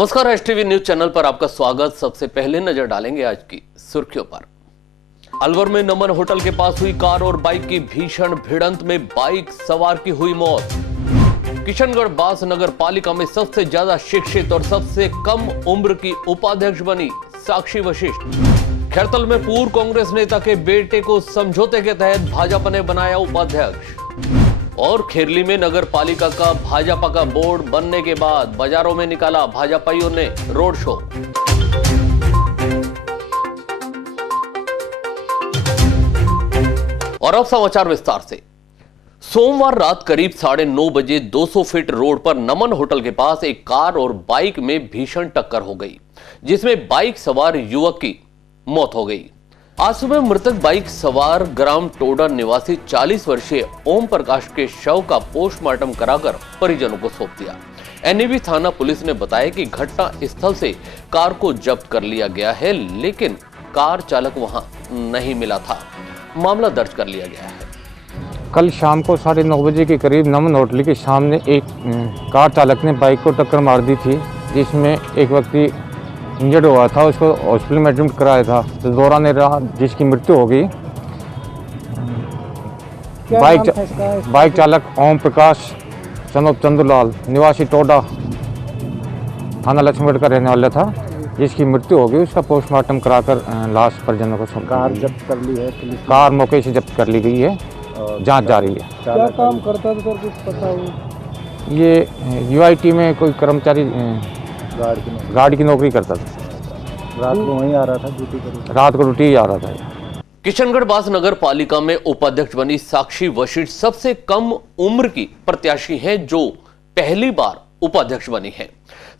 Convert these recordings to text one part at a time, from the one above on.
नमस्कार, STV news channel पर आपका स्वागत। सबसे पहले नजर डालेंगे आज की सुर्खियों पर। अलवर में नमन होटल के पास हुई कार और बाइक की भीषण भिड़ंत में बाइक सवार की हुई मौत। किशनगढ़ बास नगर पालिका में सबसे ज्यादा शिक्षित और सबसे कम उम्र की उपाध्यक्ष बनी साक्षी वशिष्ठ। खैरतल में पूर्व कांग्रेस नेता के बेटे को समझौते के तहत भाजपा ने बनाया उपाध्यक्ष। और खेरली में नगर पालिका का भाजपा का बोर्ड बनने के बाद बाजारों में निकाला भाजपाइयों ने रोड शो। और अब समाचार विस्तार से। सोमवार रात करीब 9:30 बजे 200 फीट रोड पर नमन होटल के पास एक कार और बाइक में भीषण टक्कर हो गई, जिसमें बाइक सवार युवक की मौत हो गई। आज सुबह मृतक बाइक सवार ग्राम टोडा निवासी 40 वर्षीय ओम प्रकाश के शव का पोस्टमार्टम कराकर परिजनों को सौंप दिया। एनएबी थाना पुलिस ने बताया कि घटना स्थल से कार को जब्त कर लिया गया है, लेकिन कार चालक वहां नहीं मिला था। मामला दर्ज कर लिया गया है। कल शाम को 9:30 बजे के करीब नमन होटल के सामने एक कार चालक ने बाइक को टक्कर मार दी थी, जिसमें एक व्यक्ति इंजर्ड हुआ था। उसको हॉस्पिटल में एडमिट कराया था, तो दौरान रहा जिसकी मृत्यु हो गई। बाइक चालक ओम प्रकाश सनोप चंदूलाल निवासी टोडा थाना लक्ष्मणगढ़ का रहने वाला था, जिसकी मृत्यु हो गई। उसका पोस्टमार्टम कराकर लाश परिजनों को सौंपा। कार जब्त कर ली है पुलिस? कार मौके से जब्त कर ली गई है, जांच जारी है। क्या काम करता था सर, कुछ पता हो? ये यूआईटी में कोई कर्मचारी गार्ड की नौकरी करता था। रात को वहीं आ रहा था ड्यूटी पर? रात को ड्यूटी आ रहा था। किशनगढ़ बास नगर पालिका में उपाध्यक्ष बनी साक्षी वशिष्ठ सबसे कम उम्र की प्रत्याशी हैं, जो पहली बार उपाध्यक्ष बनी है।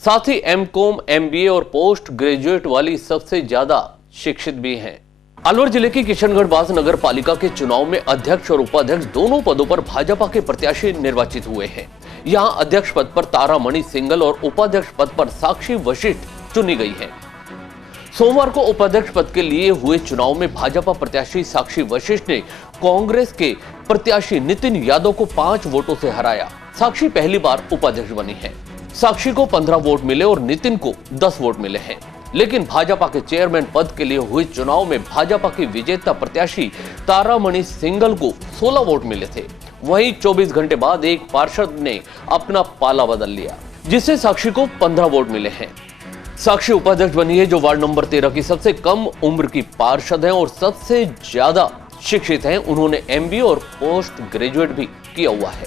साथ ही एमकॉम, एमबीए और पोस्ट ग्रेजुएट वाली सबसे ज्यादा शिक्षित भी हैं। अलवर जिले की किशनगढ़ बास नगर पालिका के चुनाव में अध्यक्ष और उपाध्यक्ष दोनों पदों पर भाजपा के प्रत्याशी निर्वाचित हुए हैं। यहां अध्यक्ष पद पर तारामणि सिंगल और उपाध्यक्ष पद पर साक्षी वशिष्ठ चुनी गई है। सोमवार को उपाध्यक्ष पद के लिए हुए चुनाव में भाजपा प्रत्याशी साक्षी वशिष्ठ ने कांग्रेस के प्रत्याशी नितिन यादव को 5 वोटों से हराया। साक्षी पहली बार उपाध्यक्ष बनी है। साक्षी को 15 वोट मिले और नितिन को 10 वोट मिले हैं। लेकिन भाजपा के चेयरमैन पद के लिए हुए चुनाव में भाजपा की विजेता प्रत्याशी तारामणि सिंगल को 16 वोट मिले थे। वहीं 24 घंटे बाद एक पार्षद ने अपना पाला बदल लिया, जिससे साक्षी को 15 वोट मिले हैं। साक्षी उपाध्यक्ष बनी है, जो वार्ड नंबर 13 की सबसे कम उम्र की पार्षद हैं और सबसे ज्यादा शिक्षित हैं। उन्होंने एमबीए और पोस्ट ग्रेजुएट भी किया हुआ है।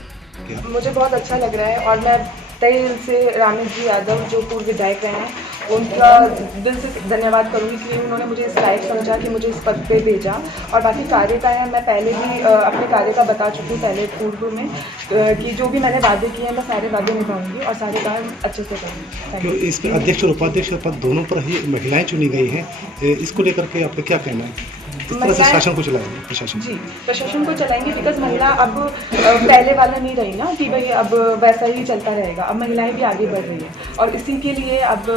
मुझे बहुत अच्छा लग रहा है और मैं तहे दिल से रामेश जी यादव, जो पूर्व विधायक रहे हैं, उनका दिल से धन्यवाद करूंगी कि उन्होंने मुझे इस लायक समझा कि मुझे इस पद पे भेजा। और बाकी कार्य का है, मैं पहले भी अपने कार्य का बता चुकी हूँ पहले पूर्व में, कि जो भी मैंने वादे किए हैं मैं सारे वादे निभाऊंगी और सारे काम अच्छे से करूँगी। तो इसमें अध्यक्ष और उपाध्यक्ष पद दोनों पर ही महिलाएं चुनी गई हैं, इसको लेकर के आपका क्या कहना है? किस तरह से शासन को चलाएंगे प्रशासन? जी, प्रशासन को चलाएंगे, बिकॉज महिला अब पहले वाला नहीं रही ना कि भाई अब वैसा ही चलता रहेगा। अब महिलाएं भी आगे बढ़ रही हैं और इसी के लिए अब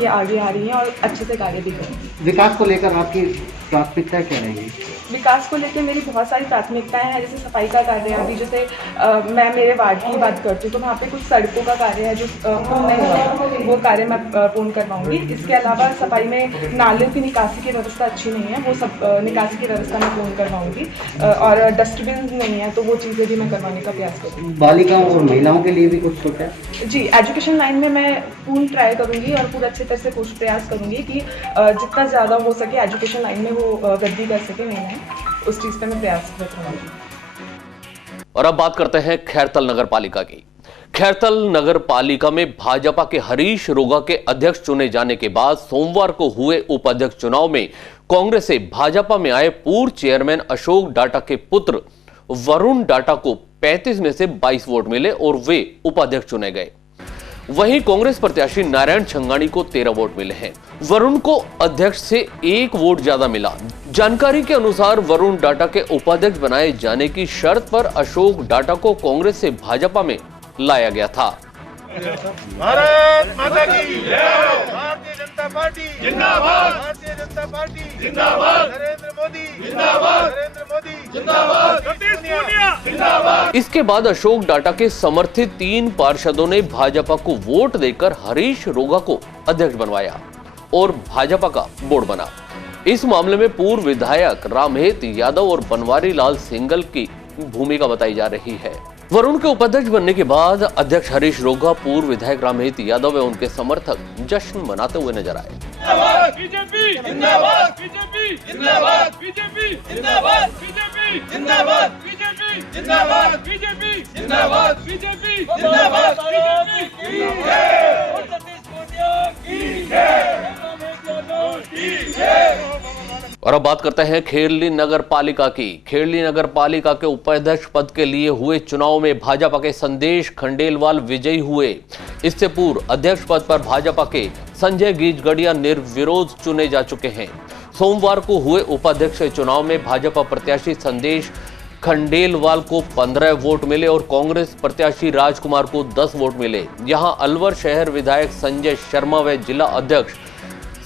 ये आगे आ रही हैं और अच्छे से कार्य भी करेंगी। विकास को लेकर आपकी प्राथमिकता क्या रहेगी? विकास को लेकर मेरी बहुत सारी प्राथमिकताएं हैं, जैसे सफाई का कार्य है। अभी जैसे मैं मेरे वार्ड की बात करती हूँ तो वहाँ पे कुछ सड़कों का कार्य है जो पूर्ण नहीं हुआ, वो कार्य मैं पूर्ण करवाऊंगी। इसके अलावा सफाई में नालियों की निकासी की व्यवस्था अच्छी नहीं है, वो सब निकासी की व्यवस्था मैं पूर्ण करवाऊंगी। और डस्टबिन नहीं है तो वो चीज़ें भी मैं करवाने का प्रयास करूँगी। बालिकाओं और महिलाओं के लिए भी कुछ सोचा है? जी, एजुकेशन लाइन में मैं पूर्ण ट्राई करूँगी और पूरा अच्छे तरह से कोशिश प्रयास करूँगी कि जितना ज़्यादा हो सके एजुकेशन लाइन में वो वृद्धि कर सके महिलाएं, उस चीज़ पे मैं प्रयास करूँगी। और अब बात करते हैं खैरतल नगर पालिका की। खैरतल नगर पालिका में भाजपा के हरीश रोगा के अध्यक्ष चुने जाने के बाद सोमवार को हुए उपाध्यक्ष चुनाव में कांग्रेस से भाजपा में आए पूर्व चेयरमैन अशोक डाटा के पुत्र वरुण डाटा को 35 में से 22 वोट मिले और वे उपाध्यक्ष चुने गए। वहीं कांग्रेस प्रत्याशी नारायण छंगानी को 13 वोट मिले हैं। वरुण को अध्यक्ष से 1 वोट ज्यादा मिला। जानकारी के अनुसार वरुण डाटा के उपाध्यक्ष बनाए जाने की शर्त पर अशोक डाटा को कांग्रेस से भाजपा में लाया गया था। भारत माता की जय। भारतीय जनता पार्टी जिंदाबाद। भारतीय जनता पार्टी जिंदाबाद। नरेंद्र मोदी जिंदाबाद। नरेंद्र मोदी जिंदाबाद। सतीश पूनिया जिंदाबाद। इसके बाद अशोक डाटा के समर्थित 3 पार्षदों ने भाजपा को वोट देकर हरीश रोगा को अध्यक्ष बनवाया और भाजपा का बोर्ड बना। इस मामले में पूर्व विधायक रामहेत यादव और बनवारी लाल सिंघल की भूमिका बताई जा रही है। वरुण के उपाध्यक्ष बनने के बाद अध्यक्ष हरीश रोगा, पूर्व विधायक रामहेत यादव व उनके समर्थक जश्न मनाते हुए नजर आए। बीजेपी जिंदाबाद। बीजेपी जिंदाबाद। बीजेपी जिंदाबाद। बीजेपी जिंदाबाद। बीजेपी जिंदाबाद। बीजेपी जिंदाबाद। बीजेपी जिंदाबाद। बीजेपी की जय। सतीश पूनिया की जय। और अब बात करते हैं खेरली नगर पालिका की। खेरली नगर पालिका के उपाध्यक्ष पद के लिए हुए चुनाव में भाजपा के संदेश खंडेलवाल विजयी हुए। इससे पूर्व अध्यक्ष पद पर भाजपा के संजय गीजगढ़िया निर्विरोध चुने जा चुके हैं। सोमवार को हुए उपाध्यक्ष चुनाव में भाजपा प्रत्याशी संदेश खंडेलवाल को 15 वोट मिले और कांग्रेस प्रत्याशी राजकुमार को 10 वोट मिले। यहां अलवर शहर विधायक संजय शर्मा व जिला अध्यक्ष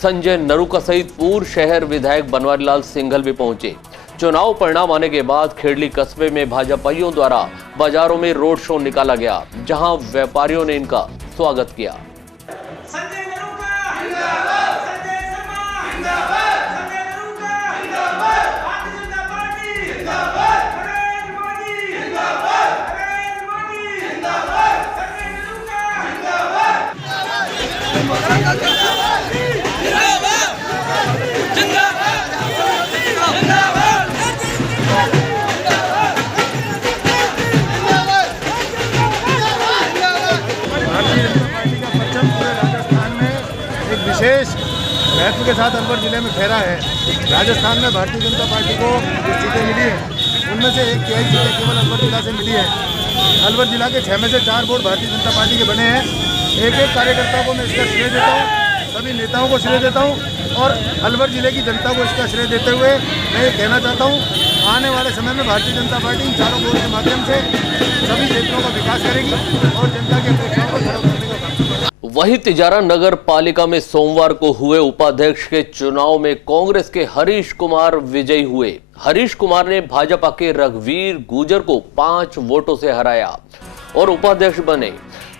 संजय नरूका सहित पूर्व शहर विधायक बनवारी लाल सिंघल भी पहुंचे। चुनाव परिणाम आने के बाद खेरली कस्बे में भाजपाइयों द्वारा बाजारों में रोड शो निकाला गया, जहां व्यापारियों ने इनका स्वागत किया। विशेष महत्व के साथ अलवर जिले में फहरा है। राजस्थान में भारतीय जनता पार्टी को जो सीटें मिली हैं उनमें से 1 तिहाई सीटें केवल अलवर जिला से मिली है। अलवर जिला के 6 में से 4 बोर्ड भारतीय जनता पार्टी के बने हैं। एक कार्यकर्ता को मैं इसका श्रेय देता हूँ, सभी नेताओं को श्रेय देता हूँ और अलवर जिले की जनता को इसका श्रेय देते हुए मैं ये कहना चाहता हूँ, आने वाले समय में भारतीय जनता पार्टी इन चारों बोर्ड के माध्यम से सभी क्षेत्रों का विकास करेगी और जनता की अपेक्षाओं को खड़ा करने का काम करेगी। वहीं तिजारा नगर पालिका में सोमवार को हुए उपाध्यक्ष के चुनाव में कांग्रेस के हरीश कुमार विजयी हुए। हरीश कुमार ने भाजपा के रघुवीर गुर्जर को 5 वोटों से हराया और उपाध्यक्ष बने।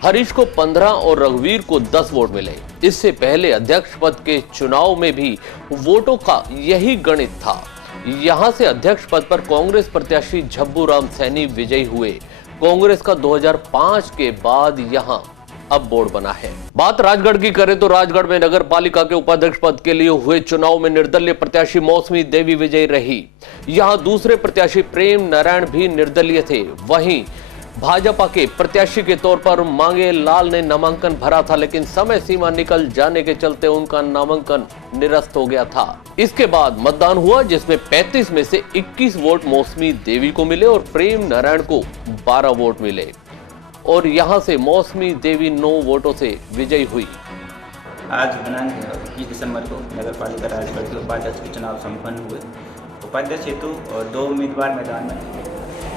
हरीश को 15 और रघुवीर को 10 वोट मिले। इससे पहले अध्यक्ष पद के चुनाव में भी वोटों का यही गणित था। यहां से अध्यक्ष पद पर कांग्रेस प्रत्याशी झब्बू राम सैनी विजयी हुए। कांग्रेस का 2005 के बाद यहां अब बोर्ड बना है। बात राजगढ़ की करें तो राजगढ़ में नगर पालिका के उपाध्यक्ष पद के लिए हुए चुनाव में निर्दलीय प्रत्याशी मौसमी देवी विजयी रही। यहां दूसरे प्रत्याशी प्रेम नारायण भी निर्दलीय थे। वहीं भाजपा के प्रत्याशी के तौर पर मांगे लाल ने नामांकन भरा था, लेकिन समय सीमा निकल जाने के चलते उनका नामांकन निरस्त हो गया था। इसके बाद मतदान हुआ, जिसमें 35 में से 21 वोट मौसमी देवी को मिले और प्रेम नारायण को 12 वोट मिले और यहां से मौसमी देवी 9 वोटों से विजयी हुई। आज दिनांक 21 दिसंबर को नगर पालिका राजगढ़ के उपाध्यक्ष के चुनाव संपन्न हुए। उपाध्यक्ष हेतु 2 उम्मीदवार मैदान में,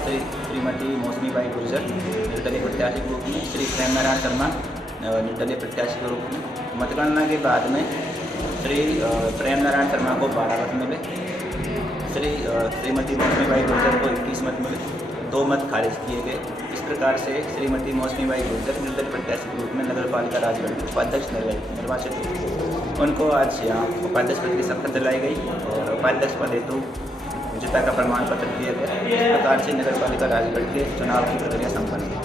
श्रीमती मौसमी बाई गुर्जर निर्दलीय प्रत्याशी के रूप में, श्री प्रेम नारायण शर्मा निर्दलीय प्रत्याशी के रूप में। मतगणना के बाद में श्री प्रेम नारायण शर्मा को 12 मत मिले, श्रीमती मौसमी बाई गुर्जर को 21 मत मिले, 2 मत खारिज किए गए। इस प्रकार से श्रीमती मौसमी बाई गुर्जर निर्दलीय प्रत्याशी के रूप में नगर पालिका राजगढ़ के उपाध्यक्ष निर्वाचित हुए। उनको आज यहाँ उपाध्यक्ष पद की शपथ दिलाई गई और उपाध्यक्ष पद हेतु विजेता का प्रमाण पत्र दिया गया। इस प्रकार से नगर पालिका राजगढ़ के चुनाव की प्रक्रिया संपन्न हुई।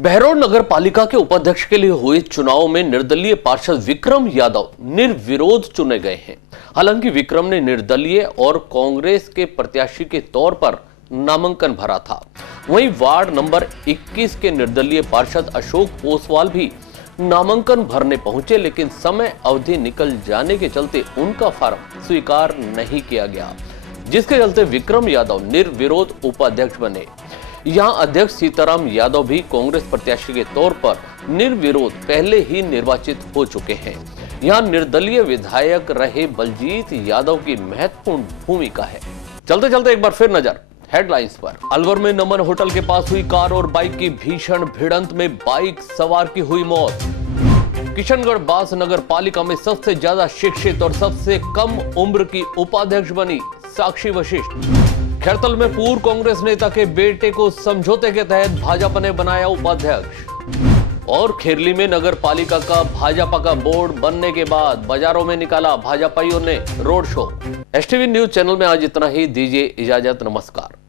बहरौल नगर पालिका के उपाध्यक्ष के लिए हुए चुनाव में निर्दलीय पार्षद विक्रम यादव निर्विरोध चुने गए हैं। हालांकि विक्रम ने निर्दलीय और कांग्रेस के प्रत्याशी के तौर पर नामांकन भरा था। वहीं वार्ड नंबर 21 के निर्दलीय पार्षद अशोक पोसवाल भी नामांकन भरने पहुंचे, लेकिन समय अवधि निकल जाने के चलते उनका फार्म स्वीकार नहीं किया गया, जिसके चलते विक्रम यादव निर्विरोध उपाध्यक्ष बने। यहां अध्यक्ष सीताराम यादव भी कांग्रेस प्रत्याशी के तौर पर निर्विरोध पहले ही निर्वाचित हो चुके हैं। यहां निर्दलीय विधायक रहे बलजीत यादव की महत्वपूर्ण भूमिका है। चलते चलते एक बार फिर नजर हेडलाइंस पर। अलवर में नमन होटल के पास हुई कार और बाइक की भीषण भिड़ंत में बाइक सवार की हुई मौत। किशनगढ़ बास नगर पालिका में सबसे ज्यादा शिक्षित और सबसे कम उम्र की उपाध्यक्ष बनी साक्षी वशिष्ठ। खैरतल में पूर्व कांग्रेस नेता के बेटे को समझौते के तहत भाजपा ने बनाया उपाध्यक्ष। और खेरली में नगर पालिका का भाजपा का बोर्ड बनने के बाद बाजारों में निकाला भाजपाइयों ने road show. STV news channel में आज इतना ही। दीजिए इजाजत, नमस्कार।